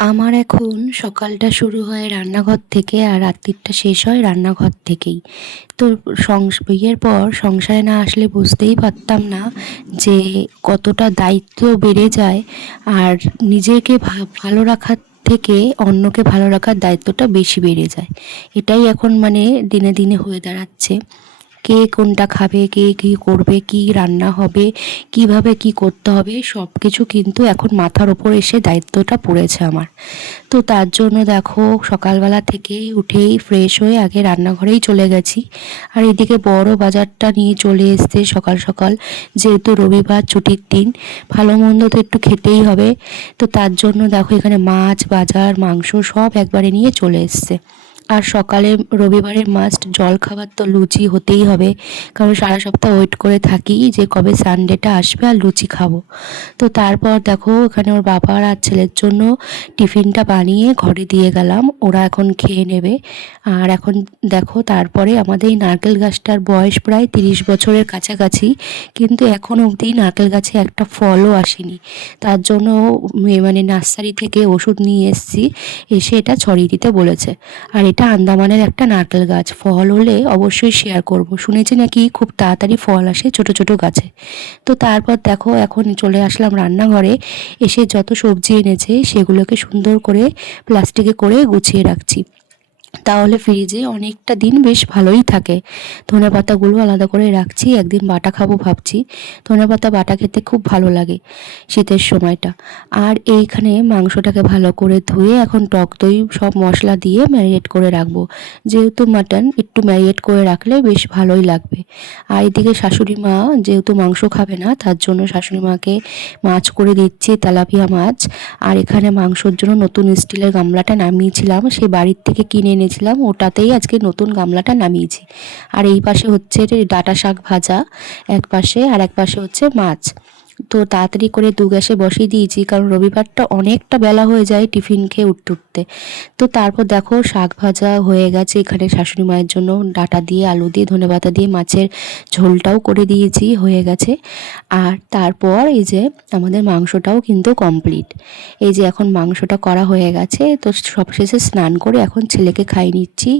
আমার এখন সকালটা শুরু হয় রান্নাঘর থেকে আর রাত্তিরটা শেষ হয় রান্নাঘর থেকেই। তো বিয়ের পর সংসারে না আসলে বুঝতেই পারতাম না যে কতটা দায়িত্ব বেড়ে যায় আর নিজেকে ভালো রাখার থেকে অন্যকে ভালো রাখার দায়িত্বটা বেশি বেড়ে যায়। এটাই এখন মানে দিনে দিনে হয়ে দাঁড়াচ্ছে। কে কোনটা খাবে, কে কী করবে, কী রান্না হবে, কিভাবে কি করতে হবে সব কিছু কিন্তু এখন মাথার ওপর এসে দায়িত্বটা পড়েছে আমার। তো তার জন্য দেখো সকালবেলা থেকেই উঠেই ফ্রেশ হয়ে আগে রান্নাঘরেই চলে গেছি। আর এদিকে বড় বাজারটা নিয়ে চলে এসছে সকাল সকাল, যেহেতু রবিবার ছুটির দিন, ভালো মন্দ তো একটু খেতেই হবে। তো তার জন্য দেখো এখানে মাছ বাজার মাংস সব একবারে নিয়ে চলে এসছে। আর সকালে রবিবারের মাস্ট জল খাবার তো লুচি হতেই হবে, কারণ সারা সপ্তাহ ওয়েট করে থাকি যে কবে সানডেটা আসবে আর লুচি খাবো। তো তারপর দেখো এখানে ওর বাবার আর ছেলের জন্য টিফিনটা বানিয়ে ঘরে দিয়ে গেলাম, ওরা এখন খেয়ে নেবে। আর এখন দেখো তারপরে আমাদের এই নারকেল গাছটার বয়স প্রায় 30 বছরের কাছাকাছি, কিন্তু এখন অবধি নারকেল গাছে একটা ফলও আসেনি। তার জন্য মানে নার্সারি থেকে ওষুধ নিয়ে এসেছি, এসে এটা ছড়িয়ে দিতে বলেছে। আর এটা আন্দামানের একটা নারকেল গাছ, ফল হলে অবশ্যই শেয়ার করব, শুনেছি নাকি খুব তাড়াতাড়ি ফল আসে ছোট ছোট গাছে। তো তারপর দেখো এখন চলে আসলাম রান্নাঘরে, এসে যত সবজি এনেছে সেগুলোকে সুন্দর করে প্লাস্টিকে করে গুছিয়ে রাখছি, তাহলে ফ্রিজে অনেকটা দিন বেশ ভালোই থাকে। ধনেপাতাগুলো আলাদা করে রাখছি, একদিন বাটা খাবো ভাবছি। ধনেপাতা বাটা খেতে খুব ভালো লাগে শীতের সময়টা। আর এইখানে মাংসটাকে ভালো করে ধুয়ে এখন টক দই সব মশলা দিয়ে ম্যারিনেট করে রাখবো, যেহেতু মাটন একটু ম্যারিনেট করে রাখলে বেশ ভালোই লাগবে। আর এদিকে শাশুড়ি মা যেহেতু মাংস খাবে না, তার জন্য শাশুড়ি মাকে মাছ করে দিচ্ছি, তেলাপিয়া মাছ। আর এখানে মাংসর জন্য নতুন স্টিলের গামলাটা নামিয়েছিলাম, সেই বাড়ির থেকে কিনে এনেছিলাম, ওটাতেই আজকে নতুন গামলাটা নামিয়েছি। আর এই পাশে হচ্ছে ডাঁটা শাক ভাজা এক পাশে, আর এক পাশে হচ্ছে মাছ। তো তাড়াতাড়ি করে দু গ্যাসে বসিয়ে দিয়েছি, কারণ রবিবারটা অনেকটা বেলা হয়ে যায় টিফিন খেয়ে উঠতে উঠতে। তো তারপর দেখো শাক ভাজা হয়ে গেছে, এখানে শাশুড়ি মায়ের জন্য ডাঁটা দিয়ে আলু দিয়ে ধনেপাতা দিয়ে মাছের ঝোলটাও করে দিয়েছি, হয়ে গেছে। আর তারপর এই যে আমাদের মাংসটাও কিন্তু কমপ্লিট। এই যে এখন মাংসটা করা হয়ে গেছে, তো সবশেষে স্নান করে এখন ছেলেকে খাইয়ে নিচ্ছি।